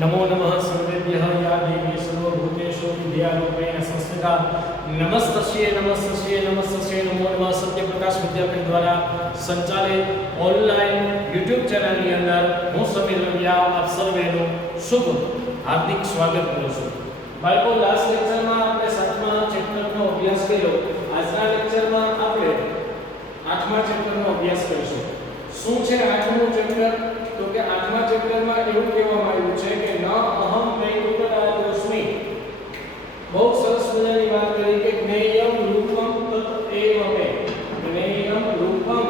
नमो नमः सर्वेभ्यः या देवी सर्वभूतेषु विद्यारूपेण संस्थिता नमस्तस्यै नमस्तस्यै नमस्तस्यै नमो नमः सत्यप्रकाश विद्यापीठ द्वारा संचालित ऑनलाइन YouTube ચેનલની અંદર હું સમીર રવિયા આપ સર્વેનું શુભ હાર્દિક સ્વાગત કરું છું। બાળકો લાસ્ટ લેક્ચરમાં આપણે 7મા ચેપ્ટરનો અભ્યાસ કર્યો। આજના લેક્ચરમાં આપણે 8મા ચેપ્ટરનો અભ્યાસ કરીશું। શું છે 8મું ચેપ્ટર? તો કે 8મા ચેપ્ટરમાં એવું કહેવામાં આવ્યું છે કે ન અહમ નૈરૂપદાયોસ્મિ। બહુ સરસ મજાની વાત કરી કે જ્ઞેયમ રૂપમ તત એવ મે, જ્ઞેયમ રૂપમ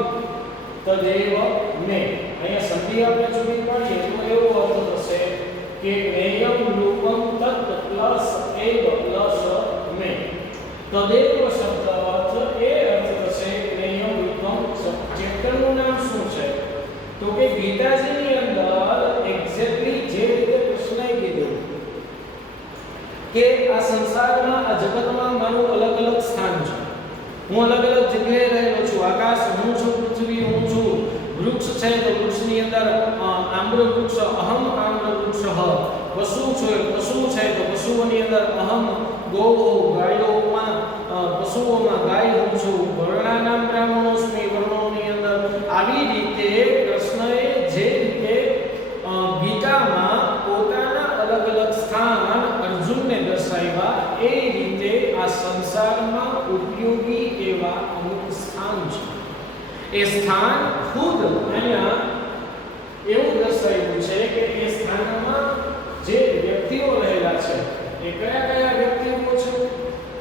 તદેવ મે। અહીંયા સંધિ આપણે જોડી પાડીએ તો એવો અર્થ થશે કે જ્ઞેયમ રૂપમ તત પ્લસ એવ પ્લસ મે। તદેવ શબ્દ અર્થ એ અર્થ થશે જ્ઞેયમ રૂપમ। ચેપ્ટરનું નામ શું છે? તો કે ગીતાજીની અંદર એક્ઝેક્ટલી જે રીતે કૃષ્ણએ કીધું કે આ સંસારમાં આ જગતમાં મારું અલગ અલગ સ્થાન છે, હું અલગ અલગ જગ્યાએ રહેલો છું। આકાશ હું છું, પૃથ્વી હું છું, વૃક્ષ છે તો વૃક્ષની અંદર આમ્ર વૃક્ષ અહમ આમ્ર વૃક્ષ, પશુ છે તો પશુઓની અંદર અહમ ગો, ગાયોમાં પશુઓમાં ગાય હું છું, વર્ણાનામ બ્રાહ્મણોસ્મિ, વર્ણોની અંદર। આવી રીતે કૃષ્ણએ જે રીતે ગીતામાં પોતાના અલગ અલગ સ્થાન અર્જુનને દર્શાવ્યા એ રીતે આ સંસારમાં ઉપયોગી એવા અમુક સ્થાન છે। એ સ્થાન ખુદ અહીંયા એવું દર્શાવ્યું છે કે એ સ્થાનમાં જે વ્યક્તિઓ રહેલા છે એ કયા કયા વ્યક્તિઓ છે?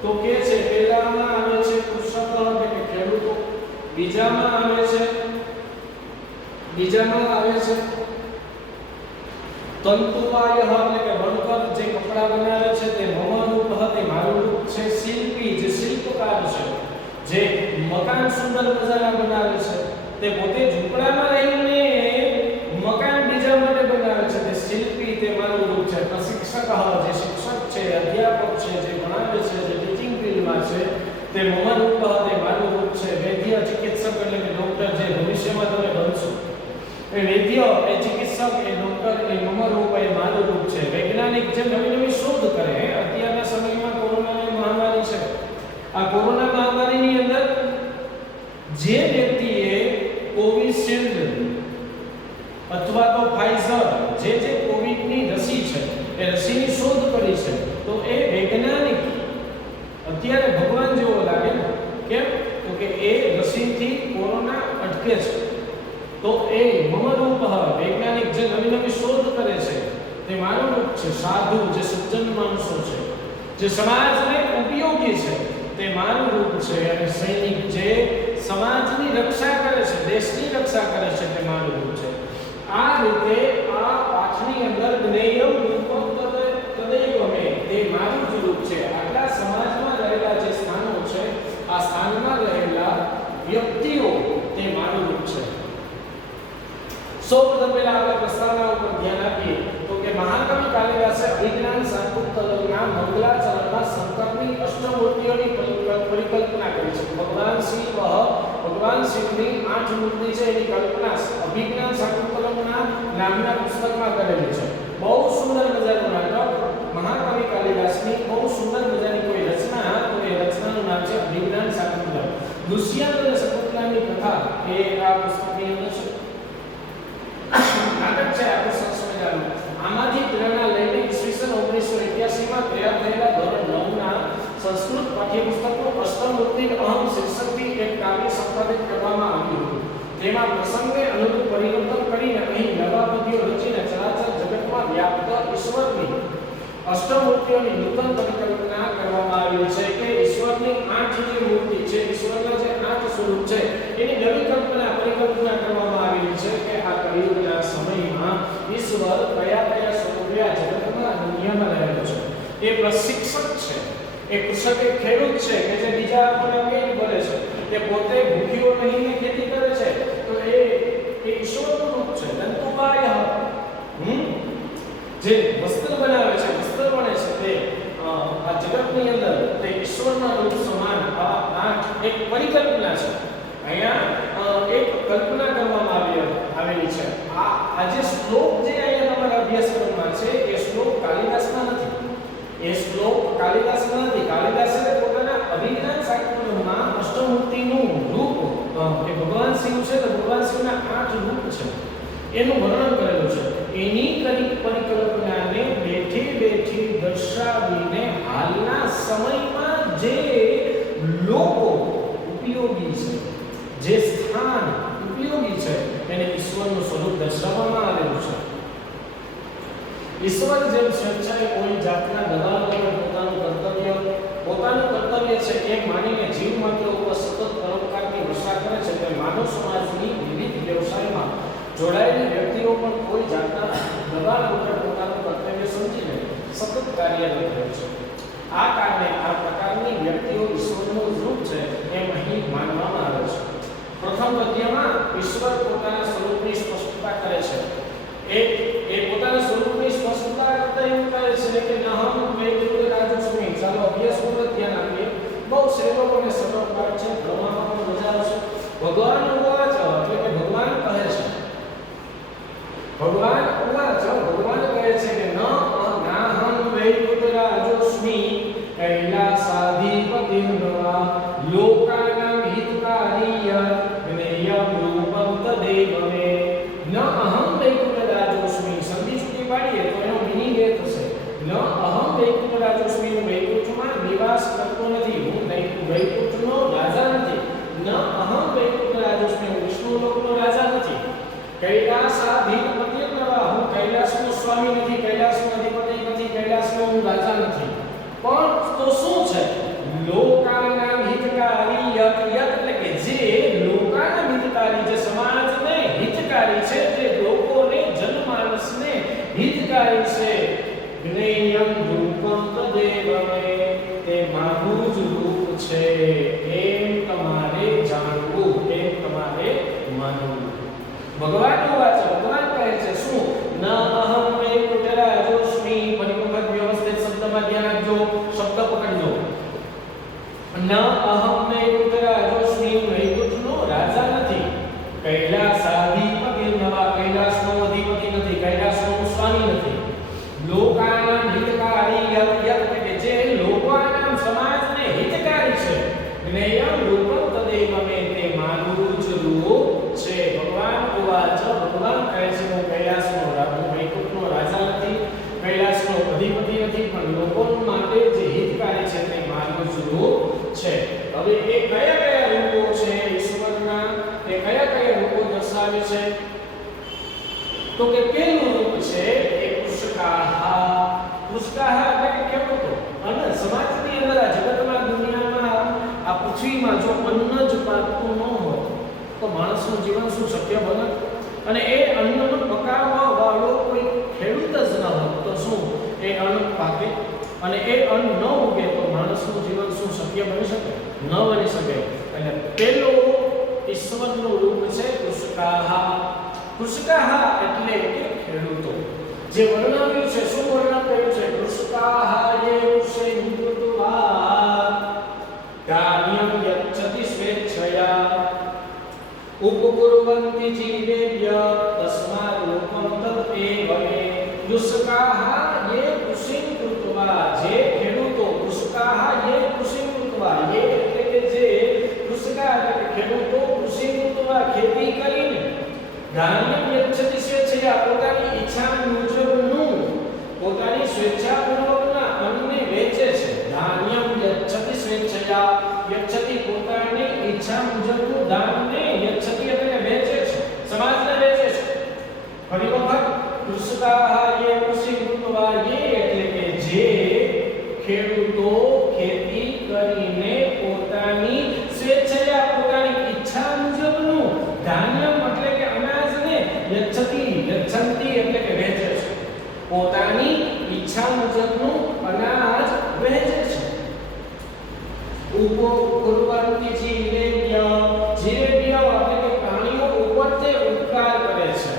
તો કે છે પહેલામાં આવે છે કૃષક એટલે કે ખેડૂતો, બીજામાં આવે છે તંતુવાય એટલે કે વણકર જે કપડા બનાવે છે તે મમરૂપ તે મારું રૂપ છે, શિલ્પી જે શિલ્પકાર છે જે મકાન સુંદર મજાના બનાવે છે તે પોતે ઝૂંપડામાં રહીને મકાન બીજા માટે બનાવે છે તે શિલ્પી તે મારું રૂપ છે। પ્રશિક્ષક જે શિક્ષક છે, અધ્યાપક છે જે ભણાવે છે જે ટીચિંગ ફિલ્ડમાં છે તે મમરૂપ તે મારું રૂપ છે। વૈદ્ય ચિકિત્સક એટલે કે ડોક્ટર જે ભવિષ્યમાં તમે બનશો એ વૈદ્ય એ ચિકિત્સક એ ડોક્ટર એ મમરૂપ એ મારું રૂપ છે। વૈજ્ઞાનિક જે નવી નવી શોધ કરે, અત્યારના સમયમાં કોરોનાની મહામારી છે, આ કોરોના મહામારીની અંદર જે વ્યક્તિએ કોવિશિલ્ડ અથવા તો ફાઇઝર જે કોવિડની રસી છે એ રસીની શોધ કરી છે તો એ વૈજ્ઞાનિક અત્યારે ભગવાન જેવો લાગે ને। કેમ? તો કે એ રસીથી કોરોના અટકે છે। તો એ મમરૂપ વૈજ્ઞાનિક જે નવી નવી શોધ કરે છે તે મારું રૂપ છે। સાધુ જે સજ્જન માણસો છે જે સમાજને ઉપયોગી છે તે મારું રૂપ છે। અને સૈનિક જે સમાજની રક્ષા કરે છે, દેશની રક્ષા કરે છે તે મારું રૂપ છે। આ રીતે આ પાઠની અંદર જ્ઞેયમ રૂપમ તદેવ મે તે મારું જ રૂપ છે। આટલા સમાજમાં રહેલા જે સ્થાનો છે આ સ્થાનમાં રહેલા વ્યક્તિઓ તે મારું રૂપ છે। સૌપ્રથમ પહેલા આપણે પ્રસ્તાવના ઉપર ધ્યાન આપીએ તો કે મહાકવિ કાલિદાસે અભિજ્ઞાન શાકુંતલમના મંગલાચરણમાં શંકરની અષ્ટમૂર્તિઓની પરિકલ્પના કરી છે। ભગવાન શિવની 8 મૂર્તિ છે એની કલ્પના અભિજ્ઞાન શાકુંતલમના નામના પુસ્તકમાં કરેલી છે। બહુ સુંદર મજાનું નાટક મહાકવિ કાલિદાસની બહુ સુંદર મજાની કોઈ રચના તો એ રચનાનું નામ છે અભિજ્ઞાન શાકુંતલમ। દુષ્યંત અને શકુંતલાની કથા એ આ પુસ્તકની અંદર છે। નાટક છે આપણે સરસ મજાનું। આમાંથી પ્રેરણા લઈને ઈસવીસન 1981માં તૈયાર થયેલા ધોરણ 9ના સંસ્કૃત પાઠ્યપુસ્તકનું અષ્ટમૂર્તિ અહમ શીર્ષકથી એક કાવ્ય સંપાદિત કરવામાં આવ્યું હતું। તેમાં પ્રસંગને અનુરૂપ પરિવર્તન કરીને અહીં નવા પદ્યો રચીને ચરાચર જગતમાં વ્યાપ્ત ઈશ્વરની અષ્ટમૂર્તિઓની નૂતન પરિકલ્પના કરવામાં આવી છે કે ઈશ્વરની 8 જે મૂર્તિ છે, ઈશ્વરના જે 8 સ્વરૂપ છે એની નવી પરિકલ્પના કરવામાં આવી છે કે આ કળિયુગના સમયમાં ઈશ્વર કયા કયા સ્વરૂપે આ જગતમાં દુનિયામાં રહેલો છે। એ પ્રશિક્ષક છે, એ કૃષક એક ખેડૂત છે કે જે બીજા આપણને કેમ કરે છે, તે પોતે ભૂખ્યો રહીને ખેતી કરે છે તો એ ઈશ્વરનું રૂપ છે। દંતુવાય જે વસ્ત્ર બનાવે છે, વસ્ત્ર બને છે તે આ જગતની અંદર તે ઈશ્વરના રૂપ સમાન આ એક પરિકલ્પના છે। અહીંયા એક કલ્પના કરવામાં આવેલી છે। આ જે શ્લોક જે અહીંયા તમારા અભ્યાસક્રમમાં છે એ કાલિદાસ નથી. કાલિદાસે પોતાના અભિજ્ઞાન શાકુંતલમમાં અષ્ટમૂર્તિનું રૂપ કે ભગવાન શિવ છે તો ભગવાન શિવના 8 રૂપ છે એનું વર્ણન કરેલું છે. એની પરિકલ્પનાને બેઠી દર્શાવીને હાલના સમયમાં જે લોકો ઉપયોગી છે, જે સ્થાન ઉપયોગી છે એને ઈશ્વરનું સ્વરૂપ દર્શાવવામાં આવેલું છે. ઈશ્વર જેમ સ્વેચ્છાએ કોઈ જાતના દબાણ વગર પોતાનું કર્તવ્ય છે એમ માનીને જીવ માત્ર ઉપર સતત પરોપકારની વર્ષા કરે છે તે માનવ સમાજની વિવિધ વ્યવસાયમાં જોડાયેલી વ્યક્તિઓ પણ કોઈ જાતના દબાણ વગર પોતાનું કર્તવ્ય સમજીને સતત કાર્યરત રહે છે. આ કારણે આ પ્રકારની વ્યક્તિઓ ઈશ્વરનું રૂપ છે એમ અહીં માનવામાં આવે છે. પ્રથમ પદ્યમાં ઈશ્વર પોતાના સ્વરૂપની સ્પષ્ટતા કરે છે. એ પોતાના સ્વરૂપની સ્પષ્ટતા કરતા એવું કહે છે કે નહમ વૈકુંઠ રાજસ્મી. ચાલો અભ્યાસ પર ધ્યાન આપીએ. બહુ સહેલો અને સરળ પાઠ છે, ભણવામાં પણ મજા આવશે. ભગવાન ઉવાચ એટલે કે ભગવાન કહે છે, ભગવાન કહે છે કે નાહમ વૈકુંઠ રાજસ્મી કૈલાસાધિપતિં નવા લોકાનાં હિતકારીય જ્ઞેયં રૂપં તદેવ મે. ન અહમ વૈકુંઠ રાજસ્મી સંધિ છૂટી પાડીએ તો એનો મીનિંગ એ થશે ન અહમ વૈકુંઠ રાજસ્મી. હું વૈકુંઠમાં નિવાસ કરતો નથી, હું વૈકુંઠનો રાજા નથી. ન અહમ વૈકુંઠ રાજસ્મી, હું વિષ્ણુલોકનો રાજા નથી. કૈલાસાધિપતિં નવા, હું કૈલાસનો સ્વામી નથી, કૈલાસનો અધિપતિ નથી, કૈલાસનો હું રાજા નથી. પણ તો શું છે? લોકાના હિતકારી યત એટલે કે જે લોકાના હિતકારી, જે સમાજને હિતકારી છે, જે લોકોને જનમાનસને હિતકારી છે. જ્ઞેયં રૂપં તદેવ મે, તે મારું જ રૂપ છે એમ તમારે જાણવું, એમ તમારે માનવું. ભગવાન કહે છે શું? ન અહમ વૈકુંઠ રાજસ્મી. ફરી વખત વ્યવસ્થિત શબ્દમાં ધ્યાન આપજો, શબ્દ પકડજો. ન અહમ વૈકુંઠ રાજસ્મી, વૈકુંઠનો રાજા નથી. કૈલાસાધિપતિં નવા, કૈલાસનો અધિપતિ નથી, કૈલાસનો સ્વામી નથી. લોકાનાં હિતકારી યત એટલે જે લોકોના સમાજને હિતકારી છે. જ્ઞેયં રૂપં તદેવ મે, તે મારું જ રૂપ છે. ભગવાન કહે છે હું કૈલાસનો રાજા, વૈકુંઠનો રાજા નથી, કૈલાસનો અધિપતિ નથી, પણ લોકો માટે જે હિતકારી છે તે મારું જ રૂપ છે. હવે એ કયા રૂપો છે ઈશ્વરના? તે કયા રૂપો દર્શાવે છે? તો કે પહેલું રૂપ છે એ કૃષકાહ એટલે કે ખેડૂતો. અને સમાજની અંદર આ જગતમાં, દુનિયામાં, આ પૃથ્વીમાં જો અન્ન જ પાકતું ન હોત તો માણસનું જીવન શું શક્ય બને? અને એ અન્નનો પકાવવા વાળો કોઈ ખેડૂત જ ન હોત તો શું એ અન્ન પાકે? અને એ અન્ન ન ઉગે તો માણસનું જીવન શું શક્ય બની શકે? ન બની શકે. એટલે પહેલો ઈશ્વરનું રૂપ છે કૃષકાહ એટલે કે ખેડૂતો. જે વર્ણવ્યું છે, શું વર્ણન કર્યું છે? કૃષકાહ યે કૃષિકૃત્વા ધાન્યં યચ્છતિ સ્વેચ્છયા ઉપકુર્વન્તિ જીવેભ્ય તસ્માદ રૂપં તદેવ મે. કૃષકાહ યે કૃષિકૃત્વા, જે ખેડૂતો. કૃષકાહ યે કૃષિકૃત્વા, યે એટલે કે જે, કૃષકા એટલે કે ખેડૂતો, કૃષિકૃત્વા ખેતી કરીને ધાન્યં યચ્છતિ સ્વેચ્છયા, પોતાની ઈચ્છા મુજબનું, પોતાની સ્વેચ્છાપૂર્વકના અન્નને વેચે છે. ધાન્યં યચ્છતિ સ્વેચ્છયા, યચ્છતિ પોતાની ઈચ્છા મુજબનું દાનને, યચ્છતિ એટલે વેચે છે, સમાજને વેચે છે. ફરી વખત કૃષકાહ યે કૃષિકૃત્વા, યે એટલે કે જે ખેડૂતો ખેતી કરીને પોતાની સ્વેચ્છયા, પોતાની ઈચ્છા મુજબનું, ધાન્યમ એટલે કે અનાજને, યચ્છંતિ એટલે કે વેચે છે, પોતાની ઈચ્છા મુજબનું અનાજ વેચે છે. ઉપકુર્વન્તિ જીવેભ્ય, જીવેભ્ય એટલે કે પ્રાણીઓ ઉપર તે ઉપકાર કરે છે.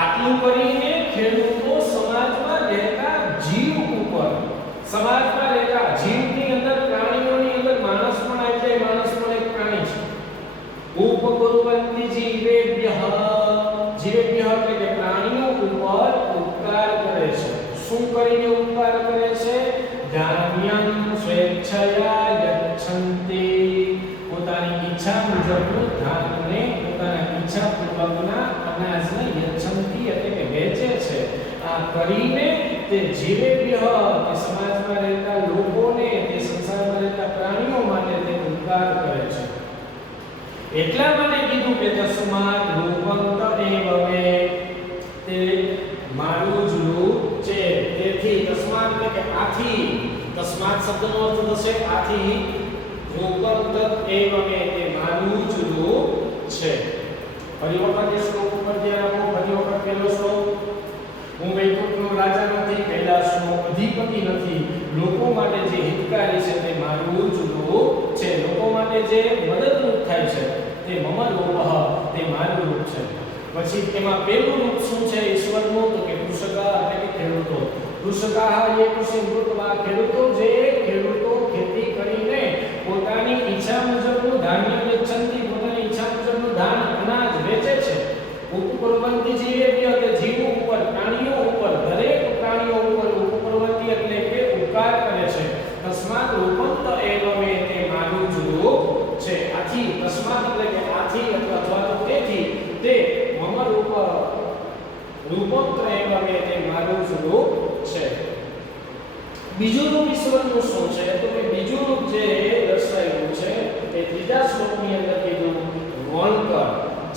આટલું કરીને ખેડૂતો સમાજમાં રહેતા જીવ ઉપર, સમાજમાં રહેતા જીવની અંદર, પ્રાણીઓની અંદર માણસ પણ આવી જાય, માણસ પણ એક પ્રાણી છે. ઉપકુર્વન્તિ જીવેભ્ય, જીવેભ્ય એટલે કે પ્રાણીઓ ઉપર ઉપકાર કરે છે. શું કરીને ઉપકાર કરે છે? ધાન્યં કરીને તે જીવેભ્ય તે સમાજમાં રહેતા લોકોને તે સંસારમાં રહેતા પ્રાણીઓ માટે તે ઉપકાર કરે છે. એટલા માટે કીધું કે તસ્માત રૂપંત એવમે તે મારું જ રૂપ છે. તેથી તસ્માત એટલે કે આથી, તસ્માત શબ્દનો અર્થ થશે આથી, રૂપંત એવમે તે મારું જ રૂપ છે. ફરી વખત એ શ્લોક ઉપર ધ્યાન આપો. ફરી વખત પહેલો શ્લોક, હું વૈકુંઠનો રાજા નથી, કૈલાસનો અધિપતિ નથી, લોકો માટે જે હિતકારી છે તે મારું જ રૂપ છે, લોકો માટે જે મદદરૂપ થાય છે તે મમ રૂપઃ તે મારું રૂપ છે. પછી તેમાં પહેલું રૂપ શું છે ઈશ્વરનું? તો કે કૃષકા એટલે કે ખેડૂતો. કૃષકાઃ એ કૃષિ મૃતવા ખેડૂતો જે ખેડૂતો ખેતી કરીને પોતાની ઈચ્છા મુજબનું ધાન્ય વેચંતી પોતાની ઈચ્છા મુજબનું ધાન અનાજ વેચે છે. ઉપકુર્વંતી જીવેભ્ય તે જીવ ઉપર પ્રાણીઓ ઉપર દરેક પ્રાણીઓ ઉપર ઉપકુર્વંતી એટલે કે ઉપકાર કરે છે. તસ્માત રૂપંત એવમે તે મારું જ રૂપ છે. આથી તસ્માત એટલે કે આથી અથવા તો તેથી તે મમ રૂપ રૂપંત એવમે તે મારું જ રૂપ છે. બીજું રૂપ ઈશ્વરનું શું છે? તો કે બીજું રૂપ જે દર્શાવ્યું છે તે ત્રીજા શ્લોકની અંદર કીધું વણકર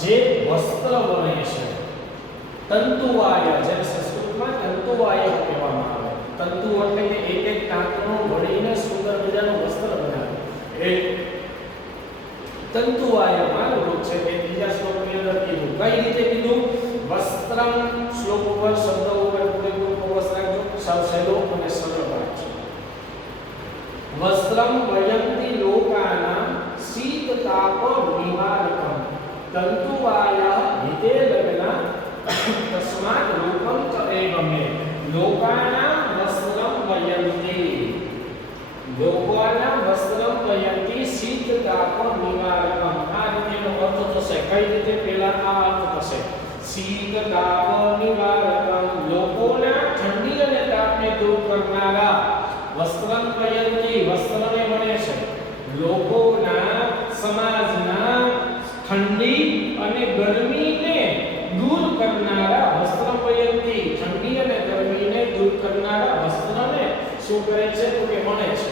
જે વસ્ત્ર બને છે. તંતુવાય જે સંસ્કૃતમાં તંતુવાય કહેવામાં આવે. તંતુ એટલે કે એક એક તાંતણો વળીને સુંદર મજાનું વસ્ત્ર બનાવે એ તંતુવાય માનું રૂપ છે. એ ત્રીજા શ્લોકની અંદર કીધું. કઈ રીતે કીધું? વસ્ત્રમ શ્લોક ઉપર શબ્દ ઉપર પૂરેપૂરું ફોકસ રાખજો. સાવ સહેલો અને સરળ વાત છે. વસ્ત્રમ વયંતિ લોકાનાં શીતતાપ નિવારકમ તંતુવાય હિતે લગ્ના તસ્માત રૂપંત એવમે લોકાનાં વસ્ત્રમ વયંતિ લોકાનાં વસ્ત્રમ વયંતિ શીતતાપ નિવારકમ. આ રીતેનો અર્થ થશે. કઈ રીતે? પહેલા આ અર્થ થશે શીતતાપ નિવારકમ લોકોના ઠંડી અને તાપને દૂર કરનારા. વસ્ત્રમ વયંતિ વસ્ત્રને વણે છે. લોકોના સમાજના ઠંડી અને ગરમીને દૂર કરનારા વસ્ત્રમ વયંતિ ઠંડી અને ગરમીને દૂર કરનારા વસ્ત્રને શું કરે છે? તો કે વણે છે.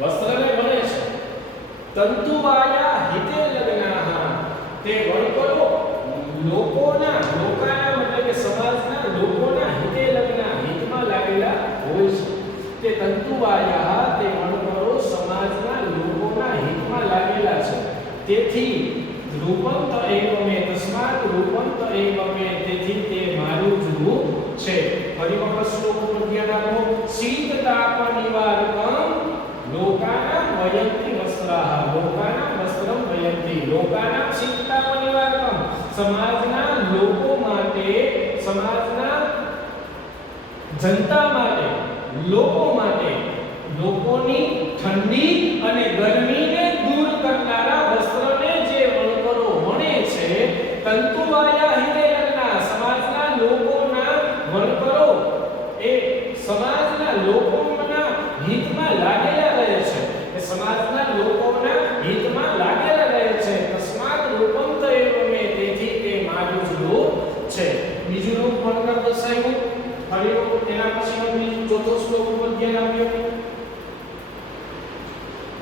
વસ્ત્રને વણે છે. તંતુવાયા હિતે લગ્નાઃ તે વણકરો લોકોના એટલે કે સમાજના લોકોના હિતે લગ્ના હિતમાં લાગેલા હોય છે. તે તંતુવાયા તે વણકરો સમાજના લોકોના હિતમાં લાગેલા છે. તેથી રૂપંત એવમે તસ્માત રૂપંત એવમે તેથી તે મારું જ રૂપ છે. ફરી વખત શ્લોક ઉપર ધ્યાન આપો. શીતતાપ નિવારકમ લોકાનાં વયંતિ વસ્ત્રાઃ લોકાનાં વસ્ત્રમ વયંતિ લોકાનાં શીતતાપ નિવારકમ સમાજના લોકો માટે સમાજના જનતા માટે લોકો માટે લોકોની ઠંડી અને ગરમીને દૂર કરનારા વસ્ત્રને જે વણકરો વણે છે. તંતુવાયા હિતે લગ્ના સમાજના લોકોના વણકરો એ સમાજના લોકોના હિતમાં લાગેલા રહે છે. એ સમાજના લોકોના હિતમાં લાગેલા રહે છે. તસ્માત રૂપંત એવમે તેથી તે મારું જ રૂપ છે. બીજું રૂપ વણકર દર્શાવ્યું. ફરી તેના પછી ચોથો શ્લોક ઉપર ધ્યાન આપ્યું.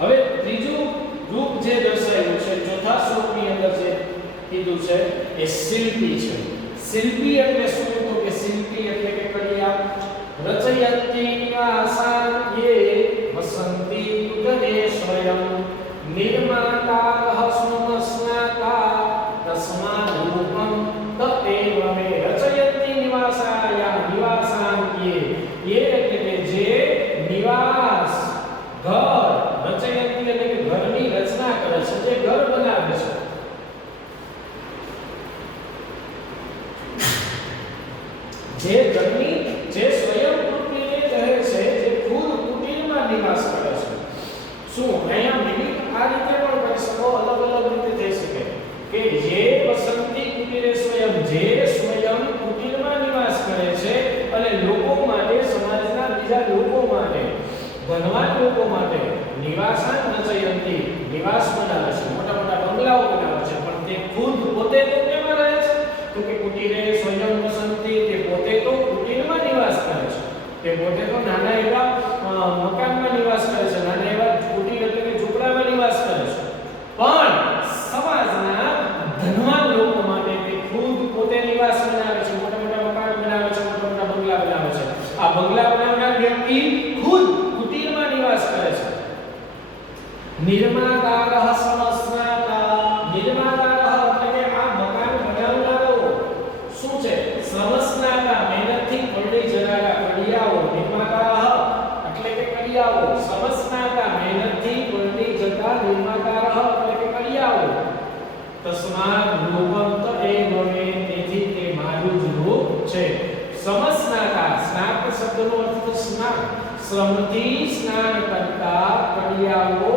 હવે ત્રીજું રૂપ જે દર્શાવ્યું છે ચોથા શ્લોકની અંદર જે કીધું છે એ શિલ્પી છે. શિલ્પી એટલે શું? તો કે શિલ્પી એટલે કે કડિયા. રચયંતિ નિવાસાન યે વસંતિ ઉદરે સ્વયં નિર્માતાઃ સ્મસ્નાતા તસ્માદ રૂપં તતેવમે રચયંતિ નિવાસાય નિવાસાન યે એટલે કે જે નિવાસ ઘર રચયંતિ એટલે કે ઘરની રચના કરે છે. જે ઘર બનાવે છે. જે ઘરની જે સ્વયં કુટીરે રહે છે. જે ખુદ કુટીરમાં નિવાસ કરે છે. શું અહીંયા વિવિધ આ રીતે પણ કરી શકો. અલગ અલગ રીતે થઈ શકે કે જે વસંતી કુટીરે સ્વયં જે સ્વયં કુટીરમાં નિવાસ કરે છે અને લોકો માટે સમાજના બીજા લોકો માટે ધનવાન લોકો માટે નિવાસાન રચયંતિ નિવાસ બનાવે છે. મોટા મોટા બંગલાઓ બનાવે છે. પણ તે ખુદ પોતે તો કેમાં રહે છે? તો કે કુટીરે સ્વયં વસંતી તે પોતે તો કુટીરમાં નિવાસ કે પોતે તો નાના એવા મકાનમાં નિવાસ કરે છે, નાના એવા કુટીર એટલે કે ઝૂંપડામાં નિવાસ કરે છે, પણ સમાજના ધનવાન લોકો માટે તે ખુદ પોતે નિવાસ બનાવે છે, મોટા મોટા મકાન બનાવે છે, મોટા મોટા બંગલા બનાવે છે. આ બંગલા બનાવનાર વ્યક્તિ ખુદ કુટીરમાં નિવાસ કરે છે. નિર્માતારઃ સમસ્નાતા, નિર્માતારઃ એટલે કે આ મકાન બનાવનારો શું છે? સમસ્નાતા, મહેનતથી પડી જનારા કડિયાઓ. નિર્માતારઃ એટલે કે કડિયાઓ, સમસ્નાતા મહેનતથી પડી જતા નિર્માતારઃ એટલે કે કડિયાઓ. તસ્માદ રૂપમ તએવમે, તેથી તે મારું જ રૂપ છે. સમસ્નાતા, સ્નાત શબ્દનો અર્થ છે સ્નાન, શ્રમથી સ્નાન કરતા કડિયાઓ,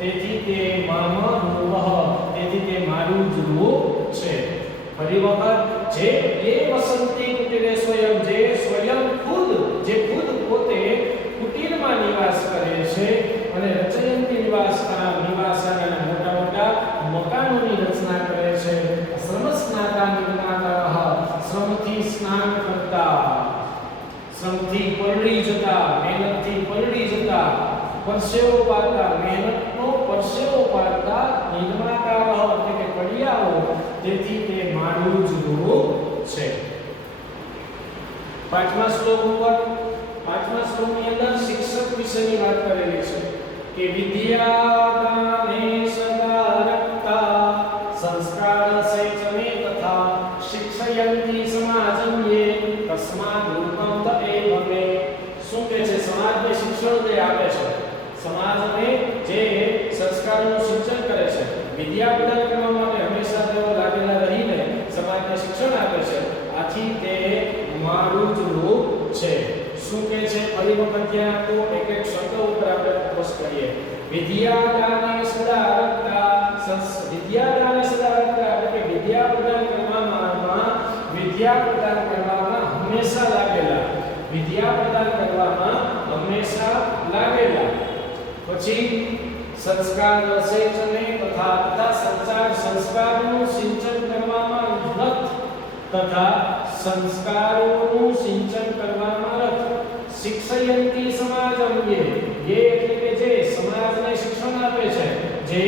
તેથી તે મમ રૂપઃ, તેથી તે મારું જ રૂપ છે. ફરી વખત, જે એ વસંતી કુટીરે સ્વયં, જે સ્વયં ખુદ, જે ખુદ પોતે કુટીરમાં નિવાસ કરે છે અને રચયંતી નિવાસાના મોટા મોટા મકાનોની રચના કરે છે. શ્રમસ્નાતા નિર્માતારઃ, શ્રમથી સ્નાન કરતા, શ્રમથી પલળી જતા, મહેનતથી પલળી જતા, પરસેવો પાડતા, મહેનતનો પરસેવો પાડતા નિર્માતારઃ એટલે કે કડિયાઓ, તેથી તે મારું જ રૂપ છે. પાંચમા શ્લોક ઉપર, પાંચમા શ્લોકની અંદર શિક્ષક વિશેની વાત કરેલી છે કે વિદ્યાદાને સદા રક્તા સંસ્કાર સેચને તથા શિક્ષયંતી સમાજં યે તસ્માદ રૂપમ તએવમે. શું કહે છે? સમાજને શિક્ષણ જે આપે છે, સમાજને જે સંસ્કારોનું સિંચન કરે છે, વિદ્યા પ્રદાન કરવા માટે હંમેશા તેઓ લાગેલા રહીને સમાજને શિક્ષણ આપે છે. આથી તે મારું જ રૂપ છે. શું કહે છે? ફરી વખત ધ્યાન આપો, એક એક શબ્દ ઉપર આપણે ફોકસ કરીએ. વિદ્યાદાને સદા રક્તા, વિદ્યાદાને સદા રક્તા એટલે કે વિદ્યા પ્રદાન કરવામાં, વિદ્યા પ્રદાન કરવામાં હંમેશા લાગેલા, વિદ્યા પ્રદાન કરવામાં હંમેશા લાગેલા. પછી સંસ્કાર સેચને તથા સંસ્કારોનું સિંચન કરવામાં રત, તથા સંસ્કારોનું સિંચન કરવામાં રત. શિક્ષયંતી સમાજં યે એટલે કે જે સમાજને શિક્ષણ આપે છે, જે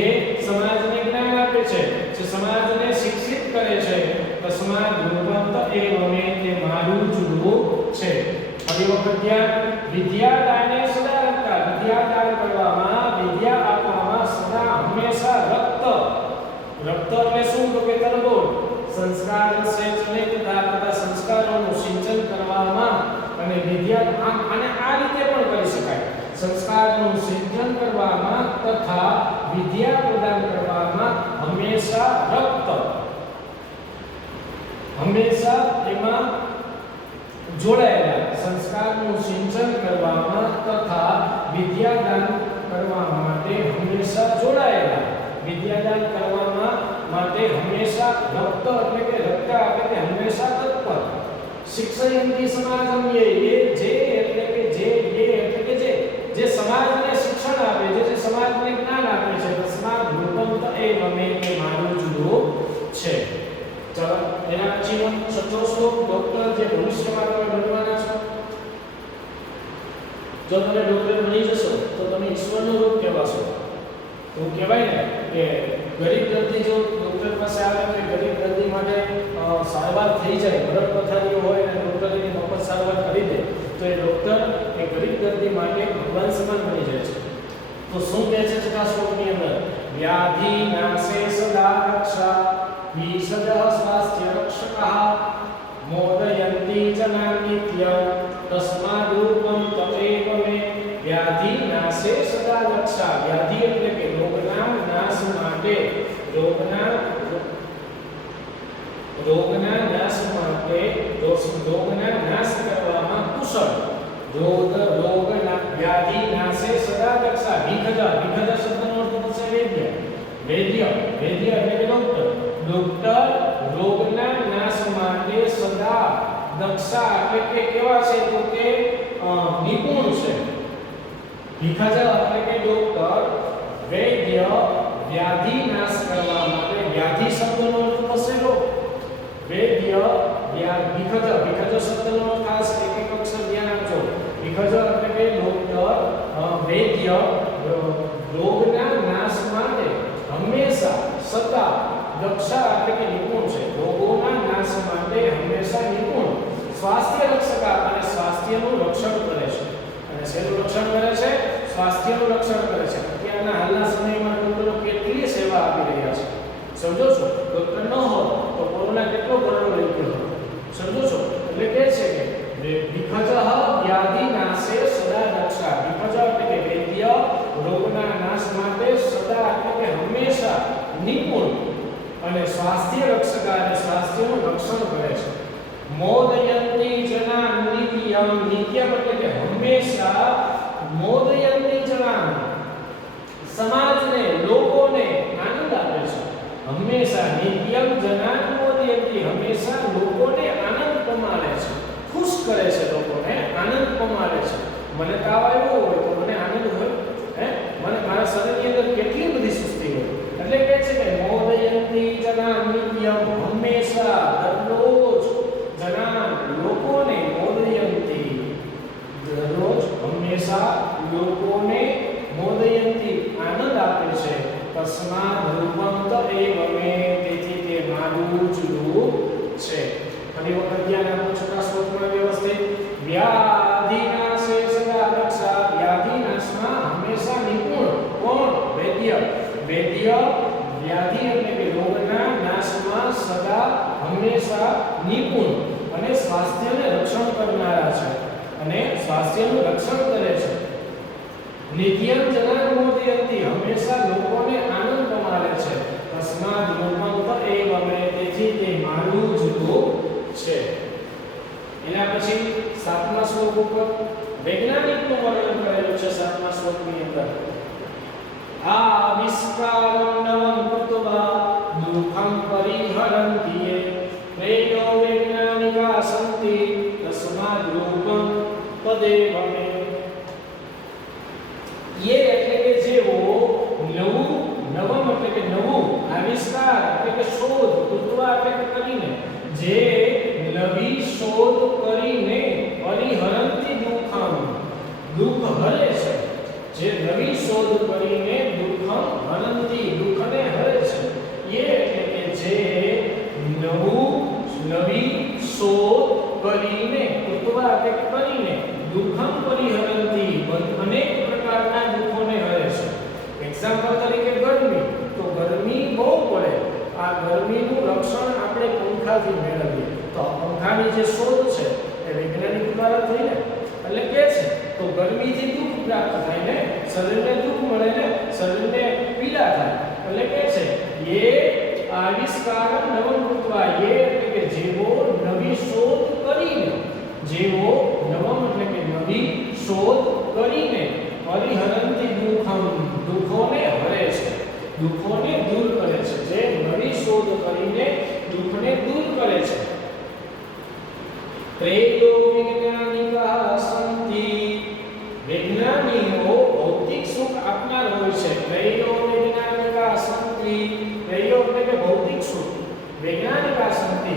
સમાજને જ્ઞાન આપે છે, જે સમાજને શિક્ષિત કરે છે. તસ્માદ રૂપમ તએવમે, તે મારું જ રૂપ છે. ફરી વખત ધ્યાન. વિદ્યાદાને સદા રક્તા, વિદ્યાદાન કરવામાં, વિદ્યા આપવામાં સદા હંમેશા રક્ત, રક્ત એટલે શું? તો કે તરબોળ. સંસ્કાર સેચને તથા સંસ્કારોનું સિંચન કરવામાં અને વિદ્યા અને આ રીતે પણ કરી શકાય. સંસ્કારનું સિંચન કરવામાં તથા વિદ્યા પ્રદાન કરવામાં હંમેશા રક્ત, હંમેશા એમાં જોડાયેલા, સંસ્કારનું સિંચન કરવામાં તથા વિદ્યાદાન કરવા માટે હંમેશા જોડાયેલા, વિદ્યાદાન કરવામાં માટે હંમેશા રક્ત એટલે કે રક્તા એટલે કે હંમેશા તત્પર. શિક્ષયંતી સમાજં યે, જે એટલે કે જે સમાજને શિક્ષણ આપે છે, જે સમાજને જ્ઞાન આપે છે. તસ્માદ રૂપમ તએવમે, તે મારું જ રૂપ છે. ચલો એના પછીનો છઠ્ઠો શ્લોક. ડોક્ટર જે ભવિષ્યમાં તમે બનવાના છો, જો તમે ડોક્ટર બની જશો તો તમે ઈશ્વરનું રૂપ કહેવાશો. તો કહેવાય ને કે ગરીબ દર્દી જો ડોક્ટર પાસે આવે તો ગરીબ દર્દી માટે સારવાર થઈ જાય, બરફ પથારીઓ હોય અને ડોક્ટર એની મફત સારવાર કરી દે, તો એ ડોક્ટર એ ગરીબ દર્દી માટે ભગવાન સમાન બની જાય છે. તો શું કહે છે છઠ્ઠા શ્લોકની અંદર? વ્યાધિ નાશે સદા રક્ષા વિષદઃ સ્વાસ્થ્ય રક્ષકઃ મોદયંતી જના નિત્યં તસ્માદ રૂપમ તએવમે. વ્યાધિ નાશે સદા રક્ષા, વ્યાધિ એટલે કે રોગના નાશ માટે, રોગના નાશ માટે, રોગના નાશ કરવામાં કુશળ. વ્યાધિ નાશે સદા રક્ષા. વિખદ શબ્દનો અર્થ થશે વૈદ્ય, વૈદ્ય એટલે કે ડોક્ટર. ડોક્ટર રોગના નાશ માટે સદા દક્ષા એટલે કે કેવા છે? તો કે નિપુણ છે. વિખદ એટલે કે ડોક્ટર, વૈદ્ય વ્યાધિ નાશ કરવા માટે, વ્યાધિ શબ્દનો અર્થ થશે રોગ, વૈદ્ય વિખદ શબ્દનો ખાસ એક એક અક્ષર ધ્યાન આપજો. રક્ષકા અને સ્વાસ્થ્યનું રક્ષણ કરે છે. અને શેનું રક્ષણ કરે છે? સ્વાસ્થ્યનું રક્ષણ કરે છે. અત્યારના હાલના સમયમાં ડોક્ટરો કેટલી સેવા આપી રહ્યા છે, સમજો છો? ડોક્ટર ન હોય તો કોરોના કેટલો કરોડો લઈ ગયો, સમજો છો? એટલે કહે છે કે વિભજઃ વ્યાધિનાશે સદા રક્ષા. વિભજઃ એટલે કે વૈદ્ય રોગના નાશ માટે સદા એટલે કે હંમેશા નિપુણ અને સ્વાસ્થ્ય રક્ષકા અને સ્વાસ્થ્યનું રક્ષણ કરે છે. મોદયંતી જના નિત્યમ. નિત્યમ એટલે કે હંમેશા. મોદયંતી જના સમાજને, લોકોને આનંદ આપે છે. હંમેશા નિત્યમ જના મોદયંતી, હંમેશા લોકોને આનંદ પમાડે છે, ખુશ કરે છે, લોકોને આનંદ પમાડે છે. મને તાવ આવ્યો હોય તો મને આનંદ હોય, મને મારા શરીરની અંદર કેટલી બધી સુસ્તી હોય, એટલે કહે છે કે મોદયંતી જના નિત્યમ, હંમેશા દરરોજ જના લોકોને, મોદયંતી દરરોજ હંમેશા લોકોને, મોદયંતી આનંદ આપે છે. તસ્માદ રૂપમ તદેવમે, તેથી તે મારું જ રૂપ છે. ફરી વખત ધ્યાન આપો છોટા શ્લોકમાં વ્યવસ્થિત. વ્યાધિનાશે સદા રક્ષા. વ્યાધિનાશમાં હંમેશા નિપુણ. કોણ? વૈદ્ય. વૈદ્ય વ્યાધિ એટલે કે રોગના નાશમાં સદા હંમેશા નિપુણ અને સ્વાસ્થ્યને રક્ષણ કરનારા છે, અને સ્વાસ્થ્યનું રક્ષણ કરે છે. નિત્યમ જના મોદયંતી, હંમેશા લોકોને આનંદ પમાડે છે. તસ્માદ રૂપમ તદેવમે, તેથી તે મારું જ રૂપ છે. એના પછી 7મા શ્લોક ઉપર વૈજ્ઞાનિકનું વર્ણન કરેલું છે. 7મા શ્લોકની અંદર આવિષ્કારં નવં કૃત્વા દુઃખં પરિહરન્તિ યે પ્રેયો વૈજ્ઞાનિકા સંતિ તસ્માદ રૂપં તદેવમે. યે એટલે કે જેઓ નવું, નવમ એટલે કે નવું, આવિષ્કાર એટલે કે શોધ, કૃત્વા એટલે કે કરીને, જે નવી શોધ કરીને પરિહરન્તિ દુઃખમ, દુઃખ હરે છે. જે નવી શોધ કરીને દુઃખમ હરન્તિ, દુઃખને હરે છે. એ એટલે કે જે નવું, નવી શોધ કરીને, કૃત્વા એટલે કે કરીને, દુઃખમ પરિહરન્તિ, અનેક પ્રકારના દુઃખોને હરે છે. એક્ઝામ્પલ તરીકે ગરમી, તો ગરમી બહુ પડે, આ ગરમીનું રક્ષણ આપણે પંખાથી મેળવીએ. તો પંખાની જે શોધ છે એ વૈજ્ઞાનિક દ્વારા થઈ ને, એટલે કે છે તો ગરમીથી દુઃખ પ્રાપ્ત થાય ને, શરીરને દુઃખ મળે ને, શરીરને પીડા થાય, એટલે કે છે યે આવિષ્કારં નવં કૃત્વા. યે એટલે કે જેવો નવી શોધ કરીને, જેવો નવમ એટલે કે નવી શોધ કરીને પરિહરન્તિ દુઃખમ, દુઃખોને હરે છે, દુઃખોને દૂર કરે છે. જે નવી શોધ કરીને દુઃખને દૂર કરે છે. પ્રેયો વૈજ્ઞાનિકા સંતિ, વૈજ્ઞાનિકો ભૌતિક સુખ આપનાર હોય છે. પ્રેયો વૈજ્ઞાનિકા સંતિ, પ્રેયો એટલે કે ભૌતિક સુખ, વૈજ્ઞાનિકા સંતિ,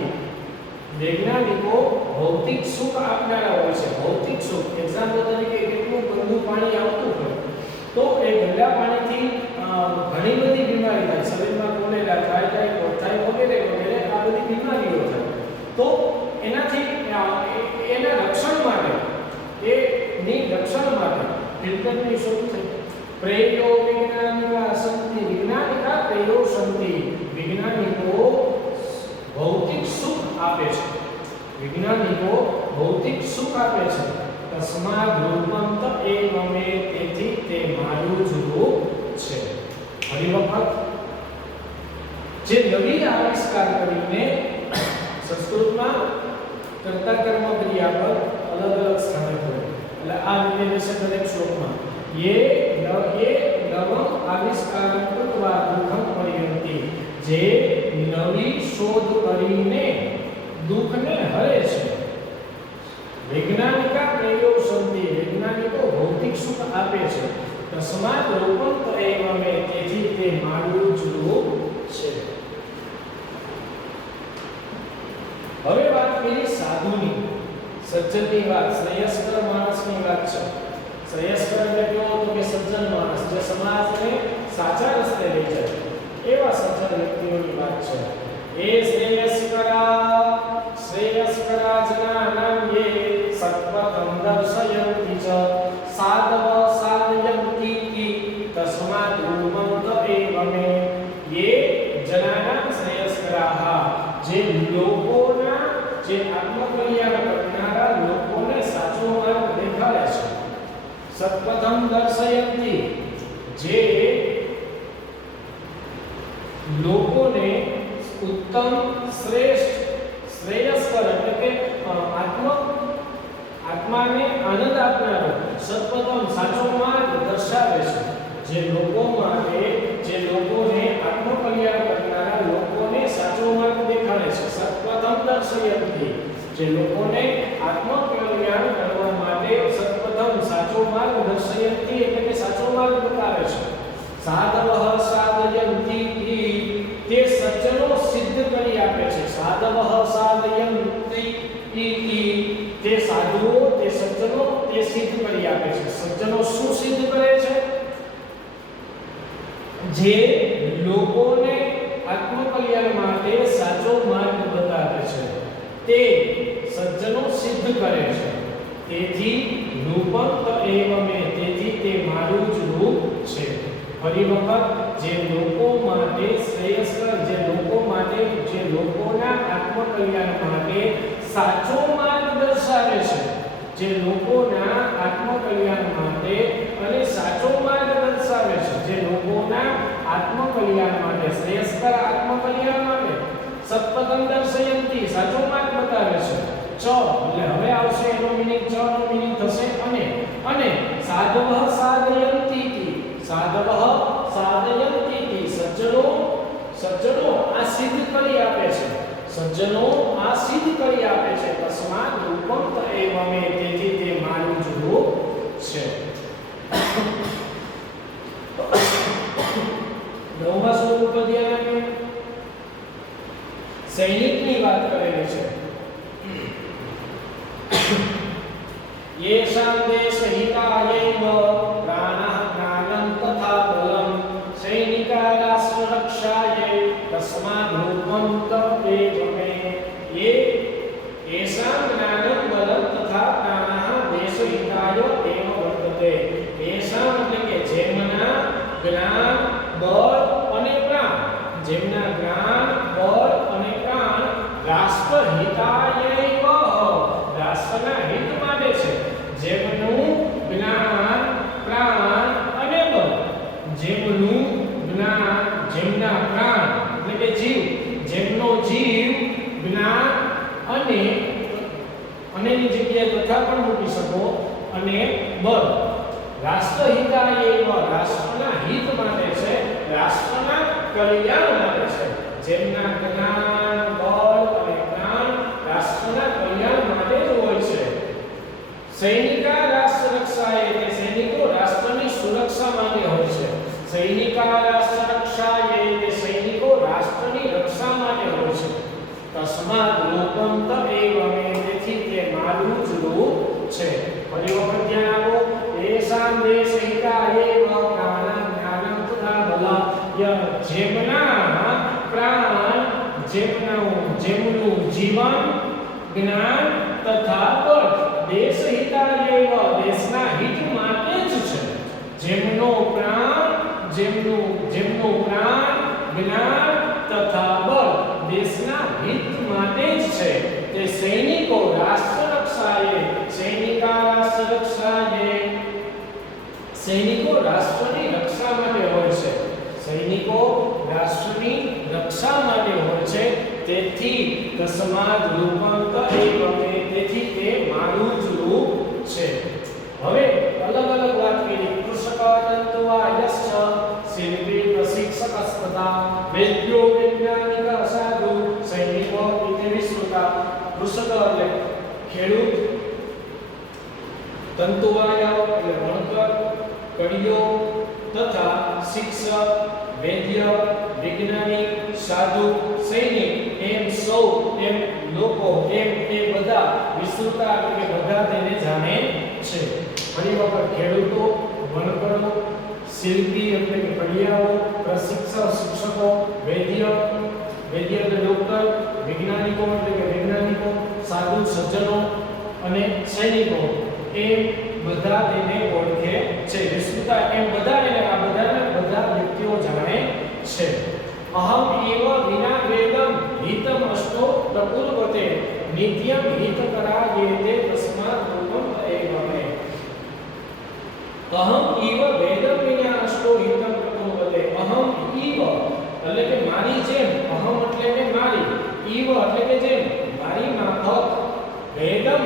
વૈજ્ઞાનિકો ભૌતિક સુખ આપનારા હોય છે. ભૌતિક સુખ એક્ઝામ્પલ તરીકે કેટલું ગંદુ પાણી આવતું હોય તો એ ગંદા પાણીથી ઘણી બધી બીમારી થાય, શરીરમાં કોલેરા થાય, ટાઇફોઇડ થાય, વગેરે વગેરે આ બધી બીમારીઓ થાય. તો એનાથી એના રક્ષણ માટે, એની રક્ષણ માટે ફિલ્ટરની શોધ થઈ. પ્રેયો વૈજ્ઞાનિકા સંતિ, વૈજ્ઞાનિકા પ્રેયો સંતિ, વૈજ્ઞાનિકો ભૌતિક સુખ આપે છે. વૈજ્ઞાનિકો ભૌતિક સુખ આપે છે. તસ્માદ રૂપમ તદેવમે, તેથી તે મારું જ રૂપ છે. ફરી વખત, જે નવી આવિષ્કાર કરીને, સંસ્કૃતમાં કર્તા કર્મ ક્રિયા પર અલગ અલગ સ્થાને હોય, એટલે આ રીતે વિશે દરેક શ્લોકમાં યે નવમ આવિષ્કારં કૃત્વા દુઃખં પરિહરન્તિ, જે નવી શોધ કરીને દુઃખને હરે છે. વૈજ્ઞાનિકા પ્રેયો સંતિ, વૈજ્ઞાનિકો ભૌતિક સુખ આપે છે. તસ્માદ રૂપમ તદેવમે, તેથી તે મારું જ રૂપ છે. હવે વાત કરી સાધુની, સજ્જનની વાત, શ્રેયસ્કર માણસની વાત છે. શ્રેયસ્કર એટલે કેવો? તો કે સજ્જન માણસ, જે સમાજને સાચા રસ્તે લઈ જાય, એવા સજ્જન વ્યક્તિઓની વાત છે. એ શ્રેયસ્કરા જનાનાં યે सत्पथं दर्शयन्ति च साधव साधयन्ति इति तस्मात् रूपं एव मे ये जनानां श्रेयस्कराः जे लोकोना जे आत्मकल्याण करनारा लोकोने साचो मार्ग देखाડે છે સત્પથમ દર્શયંતિ જે લોકોને ઉત્તમ શ્રેષ્ઠ શ્રેયસ્કર એટલે કે આત્માને આનંદ આપનારો સત્પથમ સાચો માર્ગ દર્શાવે છે જે લોકો માટે જે લોકોને આત્મકલ્યાણ કરનારા લોકોને સાચો માર્ગ દેખાડે છે સત્પથમ દર્શયંતિ જે લોકોને આત્મકલ્યાણ કરવા માટે સત્પથમ સાચો માર્ગ દર્શયંતિ એટલે કે સાચો માર્ગ બતાવે છે સાધવઃ સાધયંતિ તે સજ્જનો સિદ્ધ કરી આપે છે સાધવઃ સાધયંતિ તે સાધુઓ તે સજ્જનો તે સિદ્ધ કરી આપે છે સજ્જનો શું સિદ્ધ કરે છે જે લોકોને આત્મકલ્યાણ માટે સાચો માર્ગ બતાવે છે તે સજ્જનો સિદ્ધ કરે છે તેથી રૂપમ એવ મે તેથી તે મારું જ રૂપ છે ફરી વખત જે લોકો માટે શ્રેયસ્કર જે લોકો માટે જે લોકોના આત્મકલ્યાણ માટે સાચો માર્ગ દર્શાવે છે જે લોકોના આત્મકલ્યાણ માટે અને સાચો માર્ગ દર્શાવે છે જે લોકોના આત્મકલ્યાણ માટે શ્રેયસ્કર આત્મકલ્યાણ માટે સત્પથમ દર્શયંતિ સાચો માર્ગ બતાવે છે ચ એટલે હવે આવશે એનો મીનિંગ ચ નો મીનિંગ થશે અને સાધવઃ સાધયંતિ સાધવઃ સાધયંતિ સજ્જનો આ સિદ્ધ કરી આપે છે સજ્જનો આ સિદ્ધ કરી આપે છે તસ્માત રૂપમ એવ મે તેથી તે મારું જ રૂપ છે નવમા શ્લોક ઉપર ધ્યાન આપીએ સૈનિકની વાત કરેલી છે येषां देशहितायैव प्राणः प्राणं तथा बलं सैनिका राष्ट्ररक्षायै तस्मात् रूपं तदेव मे ये येषां ज्ञानं बलं तथा प्राणः देशहिताय एव वर्तते येषां એટલે કે જેમના જ્ઞાન બળ અને પ્રાણ જેમના જ્ઞાન બળ અને પ્રાણ રાષ્ટ્રહિતાયૈવ રાષ્ટ્રના હિત માટે છે જેમનું જ્ઞાન પ્રાણ અને બળ જેમનું જ્ઞાન જેમના પ્રાણ એટલે કે જીવ જેમનો જીવ જ્ઞાન અનેની જગ્યાએ તથા પણ મૂકી શકો અને બળ રાષ્ટ્રહિતાય રાષ્ટ્રના હિત માટે છે રાષ્ટ્રના કલ્યાણ માટે છે જેમના જ્ઞાન બળ અને જ્ઞાન રાષ્ટ્રના કલ્યાણ માટે જ હોય છે સૈનિકા રાષ્ટ્ર રક્ષાએ તે સૈનિકો રાષ્ટ્રની સુરક્ષા માટે હોય છે સૈનિકા રાષ્ટ્ર રક્ષાએ તે સૈનિકો રાષ્ટ્રની રક્ષા માટે હોય છે તસ્માત રૂપમ તએવ મે તેથી તે મારું જ રૂપ છે ફરી વખત ધ્યાન આપો એસાં દેશહિતાયેવ પ્રાણં જ્ઞાનં તથા બલ જેમના પ્રાણ જેમનું જીવન જ્ઞાન તથા બળ દેશહિતાયેવ દેશના હિત માટે જ છે જેમનો પ્રાણ જ્ઞાન તથા બળ દેશના હિત માટે જ છે તે સૈનિકો રાષ્ટ્ર રક્ષાએ સૈનિકા રાષ્ટ્ર રક્ષાએ સૈનિકો રાષ્ટ્રની રક્ષા માટે હોય છે સૈનિકો રાષ્ટ્રની રક્ષા માટે હોય છે તેથી તસ્માદ રૂપંત એવ મે તેથી તે મારું જ રૂપ છે હવે અલગ અલગ વાત કરી કૃષક તંતુવા યશ્ચ શિલ્પી પ્રશિક્ષકસ્તતા વૈદ્યો વૈજ્ઞાનિક સાધુ સૈનિકો ઇતિ વિસ્તૃતા કૃષક એટલે ખેડૂત તંતુવાય એટલે વણકર કડીઓ તથા શિક્ષક વૈદ્ય વૈજ્ઞાનિક સાધુ સૈનિક એમ સૌ એમ લોકો એમ એ બધા વિસ્તૃતા એટલે બધા તેને જાણે છે ફરી વખત ખેડૂતો વણકરો શિલ્પી એટલે કે કડિયાઓ પ્રશિક્ષક શિક્ષકો વૈદ્ય એટલે ડોક્ટર વૈજ્ઞાનિકો એટલે કે વૈજ્ઞાનિકો સાધુ સજ્જનો અને સૈનિકો એ બધા તેને ઓળખે છે. વિસ્તૃતા એમ બધા એને આ બધા વ્યક્તિઓ જાણે છે. અહમ એવ વિના વેદમ હિતમ અસ્તો પ્રકુર્વતે નિત્યમ હિતકરાયેતે તસ્માત રૂપમ એવમે. અહમ ઈવ વેદમ વિના અસ્તો હિતમ પ્રકુર્વતે. અહમ ઈવ એટલે કે મારી જેમ, અહમ એટલે કે મારી, ઈવ એટલે કે જેમ, મારી માફક, વેદમ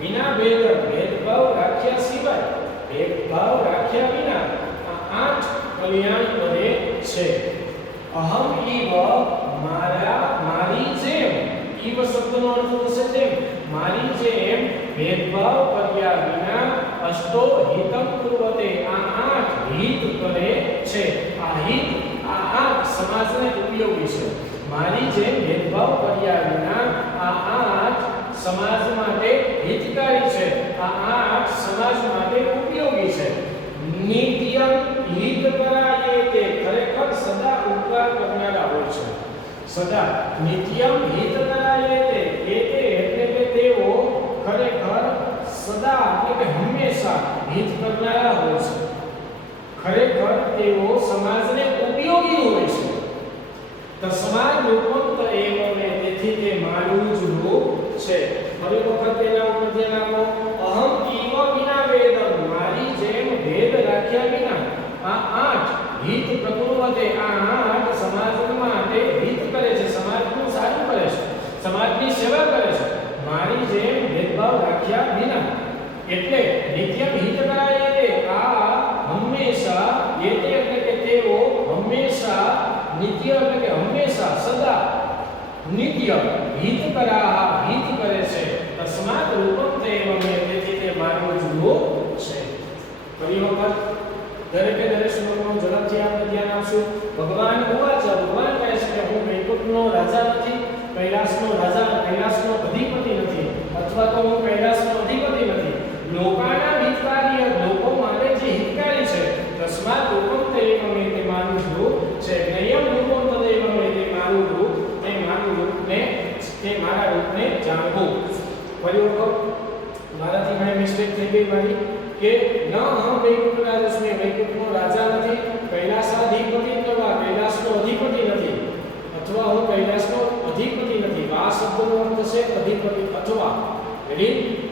વિના વેદ, ભેદભાવ રાખ્યા સિવાય, ભેદભાવ રાખ્યા વિના આ 8 કલ્યાણ કરે છે. અહમ ઈવ મારી જેમ, ઈવ શબ્દનો અર્થ થશે જેમ, મારી જેમ ભેદભાવ કર્યા વિના અષ્ટો હિતમ કુર્વતે આ 8 હિત કરે છે. આ હિત આ 8 સમાજને ઉપયોગી છે. મારી જેમ ભેદભાવ કર્યા વિના આ 8 સમાજ માટે હિતકારી છે. આ 8 સમાજ માટે ઉપયોગી છે. નિત્યમ હિત કરાયેતે ખરેખર સદા ઉપકાર કરનારા હોય છે. સદા નિત્યમ હિત કરાયેતે એતે એટલે કે તેઓ ખરેખર સદા એટલે કે હંમેશા હિત કરનારા હોય છે. ખરેખર તેઓ સમાજને ઉપયોગી હોય છે. તસ્માદ રૂપમ એવમે તેથી તે મારું જ રૂપ છે. ફરી વખત તેના ઉપર ધ્યાન આપો. અહમ ઈવ વિના વેદમ મારી જેમ ભેદ રાખ્યા વિના આ 8 હિત પ્રકુર્વતે આ 8 સમાજ માટે હિત કરે છે. સમાજનું સારું કરે છે. સમાજની સેવા કરે છે. મારી જેમ ભેદભાવ રાખ્યા વિના એટલે નિત્યમ હિત કરાયેતે આ હંમેશા એતે એટલે કે તેઓ હંમેશા, નિત્ય એટલે કે હંમેશા, સદા, નિત્ય હિત કરે છે. તસ્માત રૂપમ તેવમે તેથી તે મારું જ રૂપ છે. ફરી વખત દરેકે દરેક શ્લોકનો ઝડપથી આપણે ધ્યાન આપશું. ભગવાન ઉવાચ, ભગવાન કહે છે કે હું વૈકુંઠનો રાજા નથી, કૈલાસનો રાજા, કૈલાસનો અધિપતિ નથી, અથવા તો હું કૈલાસનો અધિપતિ નથી. લોકાના હિતકારી, લોકો માટે જે હિતકારી છે. તસ્માત રૂપમ તેવમે તે મારું જ રૂપ છે. નયમ રૂપમ તદેવમે તે મારું રૂપ, તે મારા રૂપને જાણવું. ફરી વખત મારાથી ઘણી મિસ્ટેક થઈ ગઈ મારી કે ન હમ વૈકુંઠના રસમે, વૈકુંઠનો રાજા નથી, કૈલાસાધિપતિ અથવા કૈલાસનો અધિપતિ નથી, અથવા હું કૈલાસનો અધિપતિ નથી. આ શબ્દનો અર્થ છે અધિપતિ અથવા. એટલે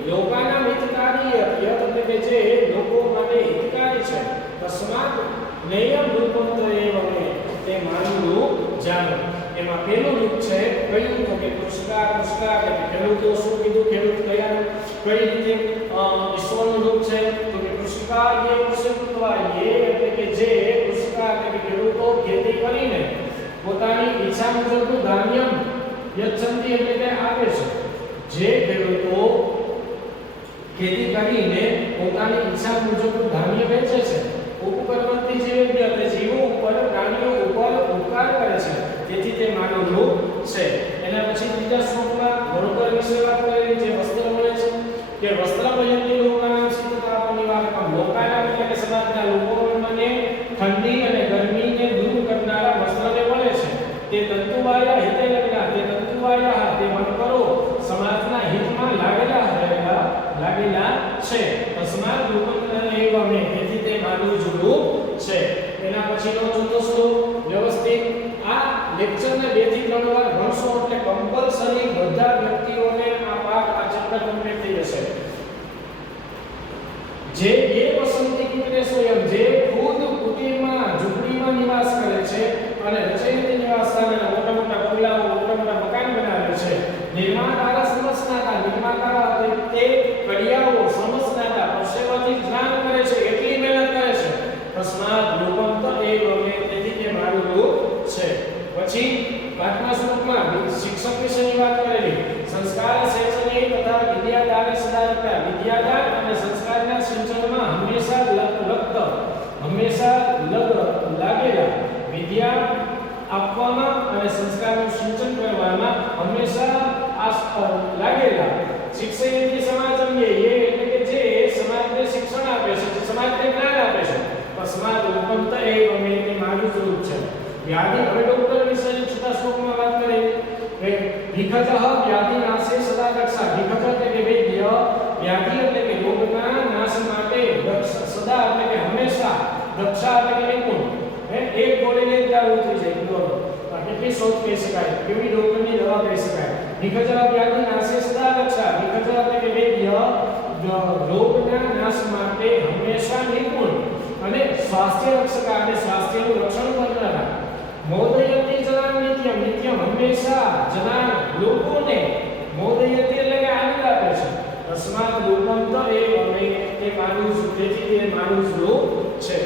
લોકાના હિતકારી, યત એટલે કે જે લોકો માટે હિતકારી છે. તસ્માત નયમ રૂપમ તદેવમે તે મારું રૂપ જાણો. એમાં પહેલું રૂપ છે કયું તો કે પુષ્કાર. એટલે ખેડૂતો શું કીધું, ખેડૂત કયા કઈ રીતે ઈશ્વરનું રૂપ છે તો કે પુષ્કાર એ પુષ્કત્વા એ એટલે કે જે પુષ્કાર એટલે કે ખેડૂતો ખેતી કરીને પોતાની ઈચ્છા મુજબનું ધાન્ય યચ્છંતી એટલે કે આપે છે. જે ખેડૂતો ખેતી કરીને પોતાની ઈચ્છા મુજબનું ધાન્ય વેચે છે, ઉપકરણથી જીવે એટલે જીવો ઉપર, પ્રાણીઓ ઉપર ઉપકાર કરે છે, તેથી તે માનવ રૂપ છે. એના પછી ત્રીજા શ્લોકમાં વણકર વિશે વાત કરેલી, જે વસ્ત્ર મળે છે કે વસ્ત્ર ભયંતી લોકાનાં શીતળાપનિ વાહકમ. લોકાના એટલે કે સમાજના લોકોને ઠંડી અને ગરમીને દૂર કરનારા વસ્ત્રને મળે છે. તે તંતુવાયા હિતે લગ્ના, તે તંતુવાયા તે વણકરો સમાજના હિતમાં લાગેલા છે. તસ્માત રૂપમ એવમે તેથી તે મારું જ રૂપ છે. એના પછીનો ચોથો શ્લોક વ્યવસ્થિત આ લેક્ચરને 2 થી 3 વાર ભણશો એટલે કમ્પલસરી બધા વ્યક્તિઓને આ પાઠ આ ચેપ્ટર કમ્પ્લીટ થઈ જશે. જે એ વસંતી કુટીરે સ્વયં, જે ખુદ કુટીરમાં ઝૂંપડીમાં નિવાસ કરે છે અને રચયિત નિવાસ સ્થાનના મોટા મોટા બંગલાઓ, મોટા મોટા મકાન બનાવે છે. નિર્માતા સમસ્નાતા, નિર્માતા તે કડિયાઓ સમસ્નાતા પરસેવાથી સ્નાન કરે છે, એટલી મહેનત કરે છે. તસ્માત રૂપમ તદેવમે તેથી તે મારું રૂપ છે. પછી 5મા શ્લોકમાં શિક્ષક વિશેની વાત કરેલી. સંસ્કાર શિક્ષણે તથા વિદ્યાદાન સદારતા, વિદ્યાદાન અને સંસ્કારના સિંચનમાં હંમેશા લાગેલા, વિદ્યા આપવામાં અને સંસ્કારનું સિંચન કરવામાં હંમેશા લાગેલા. શિક્ષયંતી સમાજમ એ એટલે કે જે સમાજને શિક્ષણ આપે છે, સમાજને જ્ઞાન આપે છે. તસ્માત રૂપમ તદેવમે તે મારું જ રૂપ છે. વ્યાધિ, હવે ડોક્ટર વિશે 6મા શ્લોકમાં વાત કરી કે ભીખજઃ વ્યાધિનાશે સદા રક્ષા. ભીખજ એટલે કે વૈદ્ય નાશ માટે સદા એટલે કે હંમેશા, દક્ષા એટલે કે નિપુણ, એક ગોળીને ત્યાં ઉતરી જાય દોરો, કેટલી શોધ કહી શકાય, કેવી ડોક્ટરની દવા કહી શકાય. નિખચર વ્યાધિ નાશે સદા દક્ષા, નિખચર એટલે કે વૈદ્ય રોગના નાશ માટે હંમેશા નિપુણ અને સ્વાસ્થ્ય રક્ષક અને સ્વાસ્થ્યનું રક્ષણ કરનારા. મોદયતી જનાન નિત્યમ, નિત્યમ હંમેશા જનાન લોકોને, મોદયતી એટલે કે આનંદ આપે છે. તસ્માત રૂપમ તો એ અમે તે માનુષ, તેથી તે માનુષ રૂપ છે.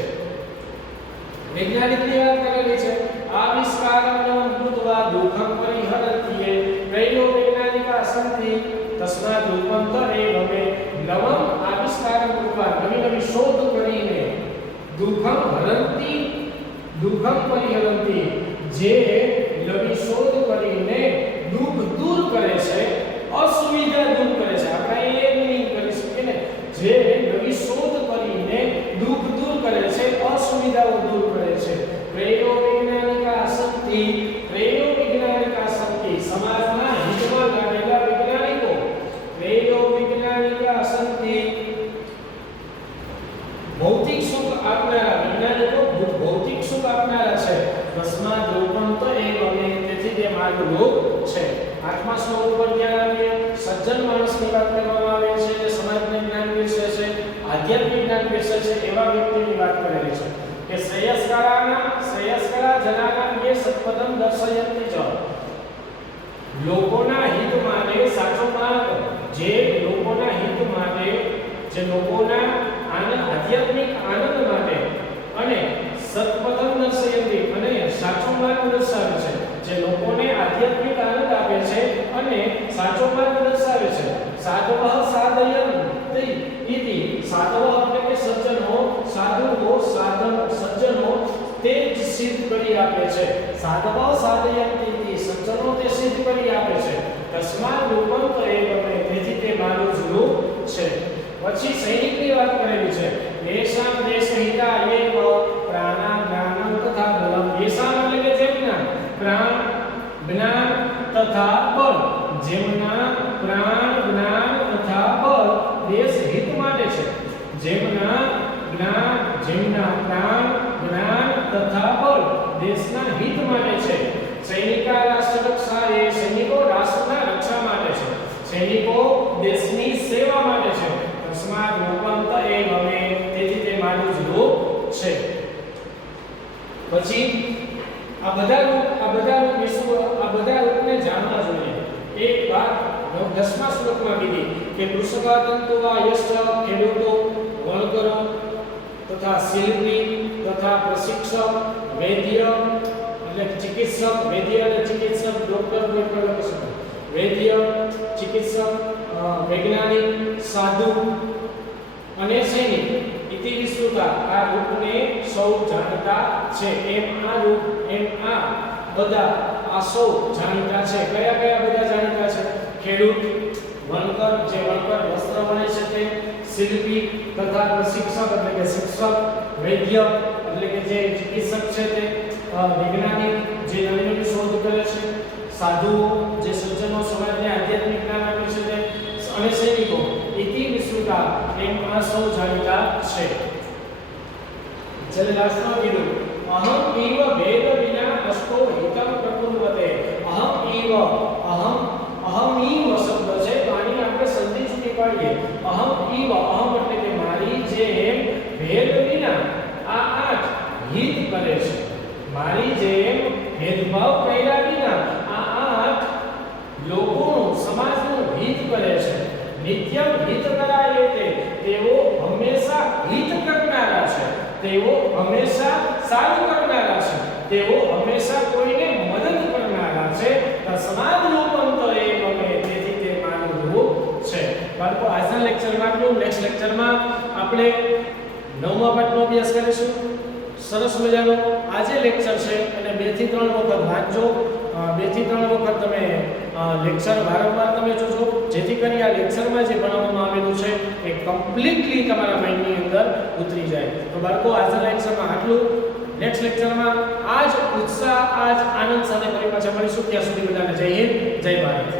વૈજ્ઞાનિકની વાત કરેલી છે. આવિષ્કારમ કૃત્વા દુઃખમ પરિહરન્તિ કૈલો વૈજ્ઞાનિકા સંતિ તસ્માત રૂપમ તો એ અમે નવમ આવિષ્કારમ કૃત્વા, નવી નવી શોધ કરીને દુઃખમ હરન્તિ, દુઃખમ પરિહરન્તિ, જે નવી શોધ કરીને દુઃખ દૂર કરે છે, અસુવિધા દૂર કરે છે. આપણે એ મીનિંગ કરી શકીએ ને, જે નવી શોધ કરીને દુઃખ દૂર કરે છે, અસુવિધાઓ દૂર કરે છે. પ્રેયો વૈજ્ઞાનિકા શક્તિ, પ્રેયો વૈજ્ઞાનિકા શક્તિ, સમાજના હિતમાં લાગેલા વૈજ્ઞાનિકો, પ્રેયો વૈજ્ઞાનિકા શક્તિ, ભૌતિક સુખ આપનારા વૈજ્ઞાનિકો ભૌતિક સુખ આપનારા છે. તસ્માત રૂપમ તો એ ગમે, તેથી તે માર્ગરૂપ છે. આઠમા શ્લોક ઉપર ધ્યાન આપીએ. સજ્જન માણસની વાત કરવામાં આવે છે, જે સમાજને જ્ઞાન વિશે છે, આધ્યાત્મિક જ્ઞાન વિશે છે, એવા વ્યક્તિની વાત કરેલી છે કે શ્રેયસ્કરા જનાનાં યે સત્પદમ દર્શયન્તિ ચ, લોકોના હિત માટે સાચો માર્ગ, જે લોકોના હિત માટે, જે લોકોના આધ્યાત્મિક આનંદ માટે અને સત્પદમ દર્શયન્તિ, અને સાચો માર્ગ દર્શાવે છે, જે લોકોને આધ્યાત્મિક આનંદ આપે છે અને સાચો માર્ગ દર્શાવે છે. સાધવઃ સાધયન્તિ ઇતિ, સાધવઃ એટલે કે સજ્જનો, સાધુઓ સજ્જનો તે જ સિદ્ધ કરી આપે છે. સાધવઃ સાધયન્તિ ઇતિ, સજ્જનો તે સિદ્ધ કરી આપે છે. તસ્માત રૂપમ તો એ ગમે, તેથી તે મારું જ રૂપ છે. પછી સૈનિકની વાત કરેલી છે. યેષામ દેશહિતા એવ પ્રાણા જ્ઞાનમ તથા બલમ, યેષામ એટલે કે જેમના પ્રાણ જ્ઞાન તથા બળ, જેમના પ્રાણ જ્ઞાન તથા બળ દેશ હિત માટે છે. જેમના પ્રાણ જ્ઞાન તથા બળ દેશના હિત માટે છે. સૈનિકા રાષ્ટ્ર રક્ષા, એ સૈનિકો રાષ્ટ્રના રક્ષા માટે છે, સૈનિકો દેશની સેવા માટે છે. તસ્માત રૂપમ તો એ ગમે, તેથી તે મારું જ રૂપ છે. પછી આ બધા રૂપને જાણવા જોઈએ. એક વાત 10મા શ્લોકમાં કીધી કે કૃષકાતંતુવા યશ્ચ, ખેડૂતો, વણકરો તથા શિલ્પી તથા પ્રશિક્ષક, વૈદ્ય એટલે ચિકિત્સક, વૈદ્ય અને ચિકિત્સક, ડોક્ટર કોઈ પણ લખી શકો, વૈદ્ય, ચિકિત્સક, વૈજ્ઞાનિક, સાધુ અને સૈનિક ઇતિ વિસ્તૃતા, આ રૂપને સૌ જાણતા છે. એમ આ રૂપ, એમ આ બધા આ સૌ જાણીતા છે. કયા કયા બધા જાણીતા છે? ખેડૂત, વણકર, જે વણકર વસ્ત્ર વણે છે તે, શિલ્પી તથા પ્રશિક્ષક એટલે કે શિક્ષક, વૈદ્ય એટલે કે જે ચિકિત્સક છે તે, વૈજ્ઞાનિક જે નવી નવી શોધ કરે છે, સાધુઓ જે સજ્જનો સમાજને આધ્યાત્મિક જ્ઞાન આપે છે તે, અને સૈનિકો ઇતિ વિસ્તૃતા, એમ આ સૌ જાણીતા છે. ચલે લાસ્ટમાં કીધું અહમ ઈવ ભેદ વિના અસ્તો હિતમ પ્રકુર્વતે. અહમ ઈવ શબ્દ છે, તો આની આપણે સંધિ છૂટી પાડીએ. અહમ ઈવ, અહમ એટલે કે મારી જેમ, ભેદ વિના આ આઠ હિત કરે છે. મારી જેમ ભેદભાવ કર્યા વિના આ આઠ લોકોનું, સમાજનું હિત કરે છે. નિત્યમ હિત કરાય તે, તેઓ હંમેશા હિત કરનારા છે, તેઓ હંમેશા સારું કરનારા છે, તેઓ હંમેશા કોઈને મદદ કરનારા છે. તસ્માદ રૂપમ તો એ ગમે, તેથી તે મારું રૂપ છે. બાળકો આજના લેક્ચરમાં આટલું. નેક્સ્ટ લેક્ચરમાં આપણે 9મા પાઠનો અભ્યાસ કરીશું. સરસ મજાનો આજે લેક્ચર છે અને 2 થી 3 વખત વાંચજો. 2 થી 3 વખત તમે લેક્ચર વારંવાર તમે જોજો, જેથી કરી આ લેક્ચરમાં જે ભણાવવામાં આવેલું છે એ કમ્પ્લીટલી તમારા માઇન્ડની અંદર ઉતરી જાય. તો બાળકો આજના લેક્ચરમાં આટલું. નેક્સ્ટ લેક્ચરમાં આજ ઉત્સાહ, આજ આનંદ સાથે ફરી પાછા મળીશું. ત્યાં સુધી બધાને જય હિન્દ, જય ભારત.